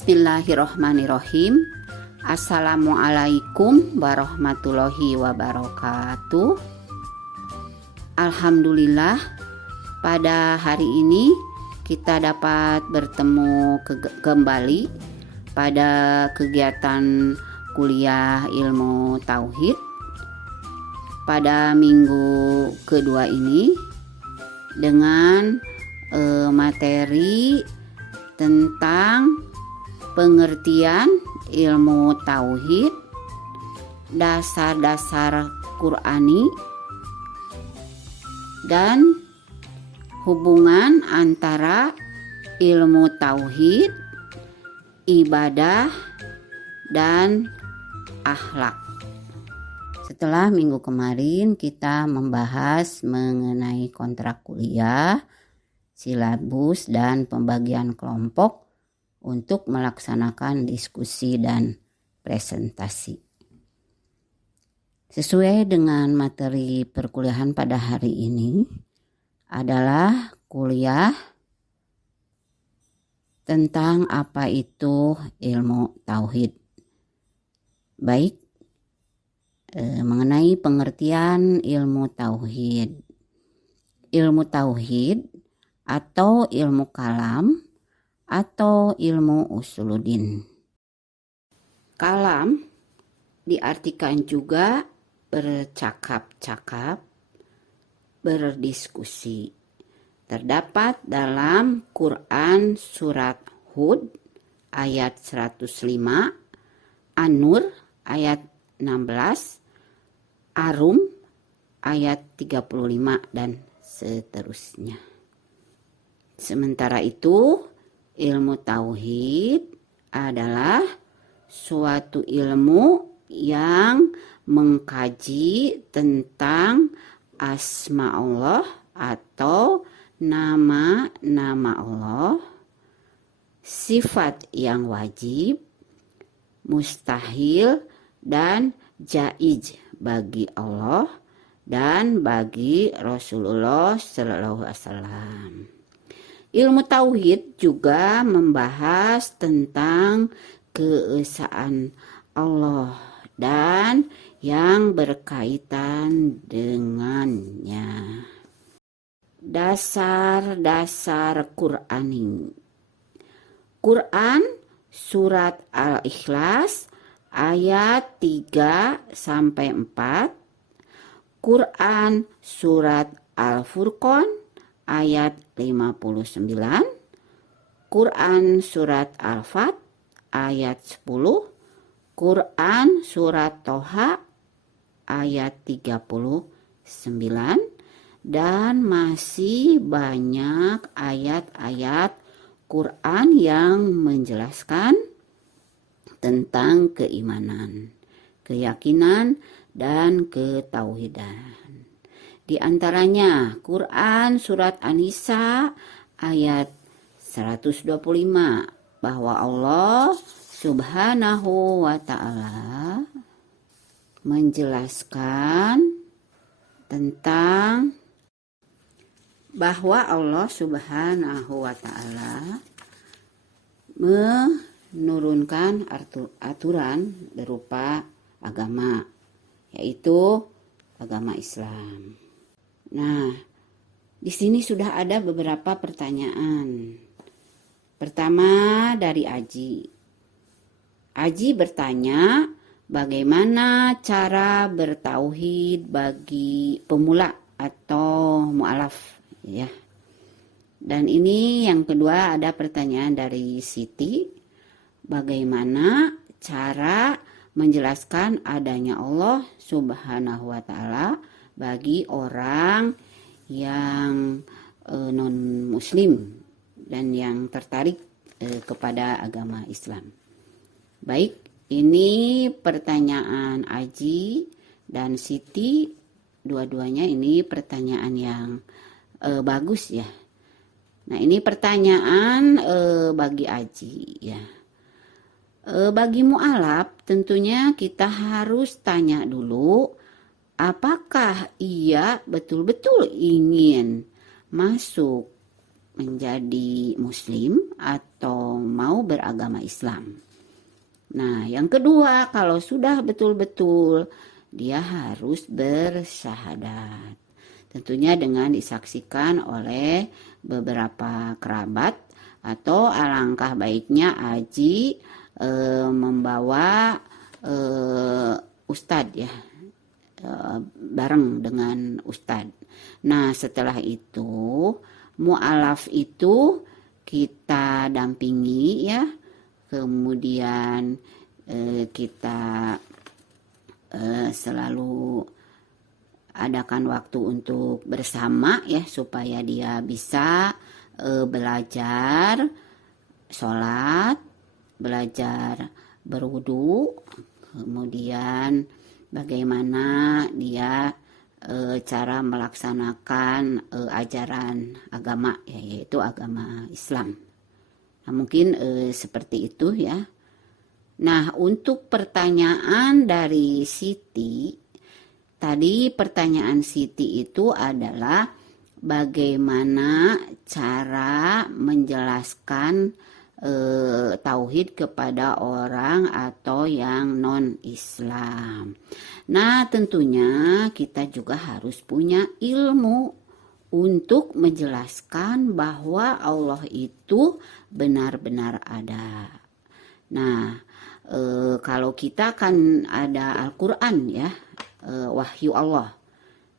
Bismillahirrohmanirrohim. Assalamualaikum warahmatullahi wabarakatuh. Alhamdulillah, pada hari ini kita dapat bertemu kembali pada kegiatan kuliah ilmu tauhid pada minggu kedua ini dengan materi tentang pengertian ilmu tauhid, dasar-dasar Qur'ani, dan hubungan antara ilmu tauhid, ibadah, dan akhlak. Setelah minggu kemarin kita membahas mengenai kontrak kuliah, silabus, dan pembagian kelompok untuk melaksanakan diskusi dan presentasi. Sesuai dengan materi perkuliahan pada hari ini adalah kuliah tentang apa itu ilmu tauhid. Baik, mengenai pengertian ilmu tauhid. Ilmu tauhid atau ilmu kalam atau ilmu usuluddin. Kalam diartikan juga bercakap-cakap, berdiskusi. Terdapat dalam Quran surat Hud ayat 105, An-Nur ayat 16, Arum ayat 35 dan seterusnya. Sementara itu, ilmu tauhid adalah suatu ilmu yang mengkaji tentang asma Allah atau nama-nama Allah, sifat yang wajib, mustahil, dan jaiz bagi Allah dan bagi Rasulullah SAW. Ilmu tauhid juga membahas tentang keesaan Allah dan yang berkaitan dengannya. Dasar-dasar Qur'ani. Quran surat Al-Ikhlas ayat 3-4, Quran surat Al-Furqan ayat 59, Quran surat Al-Fat ayat 10, Quran surat Toha ayat 39, dan masih banyak ayat-ayat Quran yang menjelaskan tentang keimanan, keyakinan, dan ketauhidan. Di antaranya Quran surat An-Nisa ayat 125 bahwa Allah Subhanahu wa ta'ala menjelaskan tentang bahwa Allah Subhanahu wa ta'ala menurunkan aturan berupa agama, yaitu agama Islam. Nah, di sini sudah ada beberapa pertanyaan. Pertama dari Aji. Aji bertanya, bagaimana cara bertauhid bagi pemula atau mu'alaf, ya. Dan ini yang kedua ada pertanyaan dari Siti, bagaimana cara menjelaskan adanya Allah Subhanahu wa ta'ala bagi orang yang non-muslim dan yang tertarik kepada agama Islam. Baik, ini pertanyaan Aji dan Siti, dua-duanya ini pertanyaan yang bagus ya. Nah, ini pertanyaan bagi Aji ya. Bagi mu'alaf tentunya kita harus tanya dulu, apakah ia betul-betul ingin masuk menjadi muslim atau mau beragama Islam. Nah, yang kedua, kalau sudah betul-betul dia harus bersyahadat. Tentunya dengan disaksikan oleh beberapa kerabat atau alangkah baiknya Aji membawa ustadz ya, bareng dengan ustadz. Nah, setelah itu mu'alaf itu kita dampingi ya, kemudian kita selalu adakan waktu untuk bersama ya, supaya dia bisa belajar sholat, belajar berwudu, kemudian bagaimana dia cara melaksanakan ajaran agama ya, yaitu agama Islam. Nah, mungkin seperti itu ya. Nah, untuk pertanyaan dari Siti, tadi pertanyaan Siti itu adalah bagaimana cara menjelaskan tauhid kepada orang atau yang non-Islam. Nah, tentunya kita juga harus punya ilmu untuk menjelaskan bahwa Allah itu benar-benar ada. Nah, kalau kita kan ada Al-Quran ya, wahyu Allah.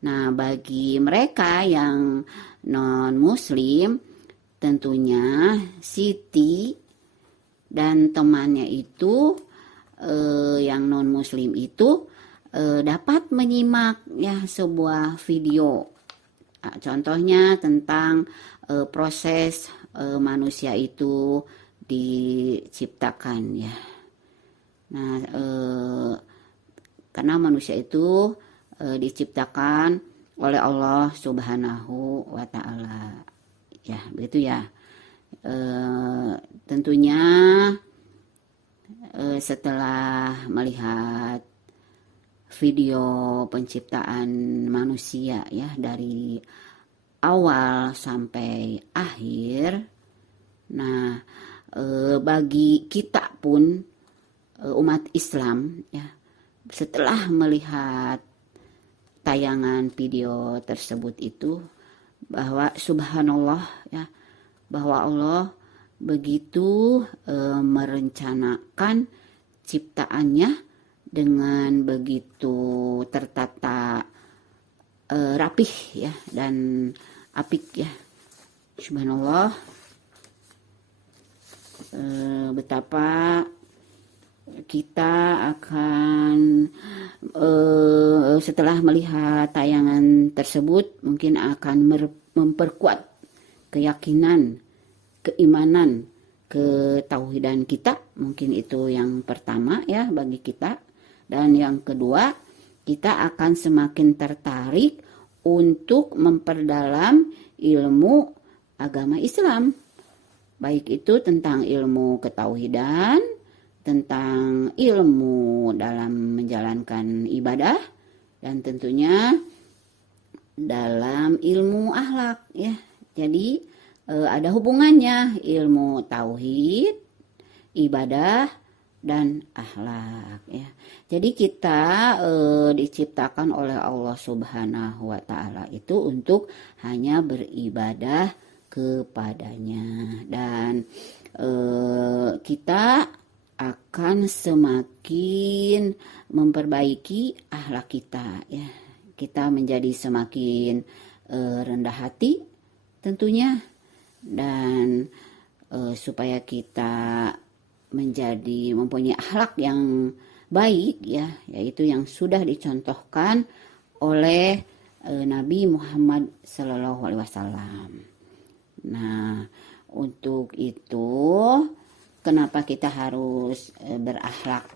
Nah, bagi mereka yang non-muslim, tentunya Siti dan temannya itu yang non-muslim itu dapat menyimak ya sebuah video. Nah, contohnya tentang proses manusia itu diciptakan ya. Nah, karena manusia itu diciptakan oleh Allah Subhanahu wa Ta'ala. Ya, begitu ya. Tentunya setelah melihat video penciptaan manusia ya dari awal sampai akhir, nah bagi kita pun umat Islam ya, setelah melihat tayangan video tersebut itu, bahwa subhanallah ya, bahwa Allah begitu merencanakan ciptaannya dengan begitu tertata rapih ya dan apik ya. Subhanallah, betapa kita akan setelah melihat tayangan tersebut mungkin akan memperkuat keyakinan, keimanan, ketauhidan kita. Mungkin itu yang pertama ya bagi kita. Dan yang kedua, kita akan semakin tertarik untuk memperdalam ilmu agama Islam. Baik itu tentang ilmu ketauhidan, tentang ilmu dalam menjalankan ibadah, dan tentunya dalam ilmu akhlak ya. Jadi ada hubungannya ilmu tauhid, ibadah, dan akhlak ya. Jadi kita diciptakan oleh Allah Subhanahu wa Ta'ala itu untuk hanya beribadah kepadanya, dan kita akan semakin memperbaiki akhlak kita ya. Kita menjadi semakin rendah hati tentunya, dan supaya kita menjadi mempunyai akhlak yang baik ya, yaitu yang sudah dicontohkan oleh Nabi Muhammad SAW. Nah, untuk itu kenapa kita harus berakhlak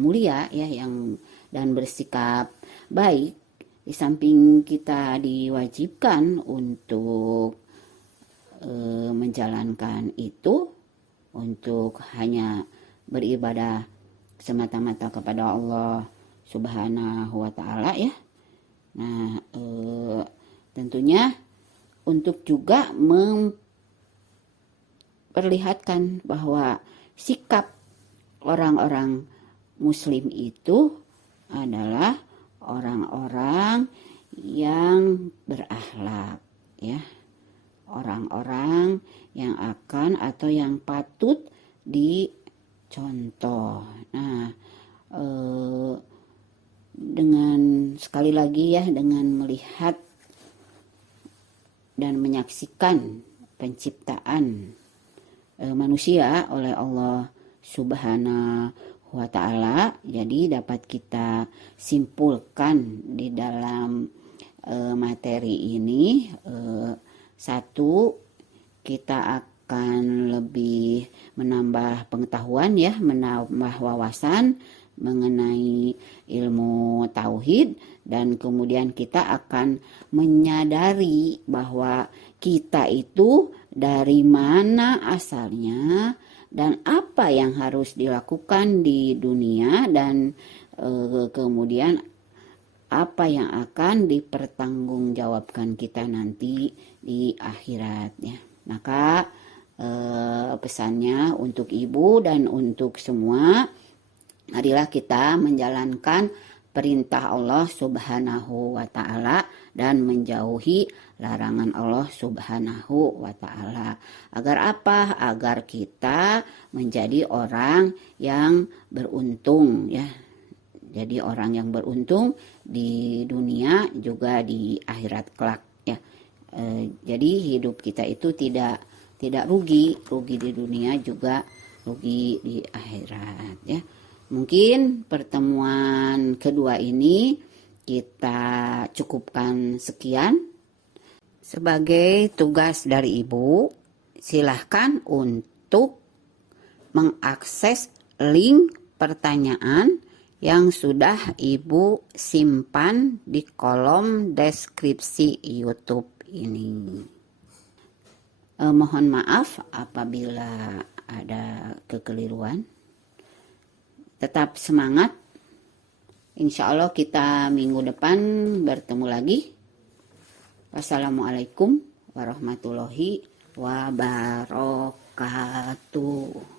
mulia ya, yang dan bersikap baik, di samping kita diwajibkan untuk menjalankan itu, untuk hanya beribadah semata-mata kepada Allah Subhanahu wa Ta'ala ya. Nah, tentunya untuk juga memperlihatkan bahwa sikap orang-orang muslim itu adalah orang-orang yang berakhlak, ya. Orang-orang yang akan atau yang patut dicontoh. Nah, dengan sekali lagi ya, dengan melihat dan menyaksikan penciptaan manusia oleh Allah Subhanahu wa Ta'ala, jadi dapat kita simpulkan di dalam materi ini, satu, kita akan lebih menambah pengetahuan ya, menambah wawasan mengenai ilmu tauhid, dan kemudian kita akan menyadari bahwa kita itu dari mana asalnya dan apa yang harus dilakukan di dunia, dan kemudian apa yang akan dipertanggungjawabkan kita nanti di akhirat ya. Maka pesannya untuk ibu dan untuk semua, marilah kita menjalankan perintah Allah Subhanahu wa Ta'ala dan menjauhi larangan Allah Subhanahu wa Ta'ala. Agar apa? Agar kita menjadi orang yang beruntung ya. Jadi orang yang beruntung di dunia juga di akhirat kelak ya. Jadi hidup kita itu tidak rugi di dunia juga rugi di akhirat ya. Mungkin pertemuan kedua ini kita cukupkan sekian. Sebagai tugas dari ibu, silahkan untuk mengakses link pertanyaan yang sudah ibu simpan di kolom deskripsi YouTube ini. Mohon maaf apabila ada kekeliruan. Tetap semangat. Insya Allah kita minggu depan bertemu lagi. Wassalamualaikum warahmatullahi wabarakatuh.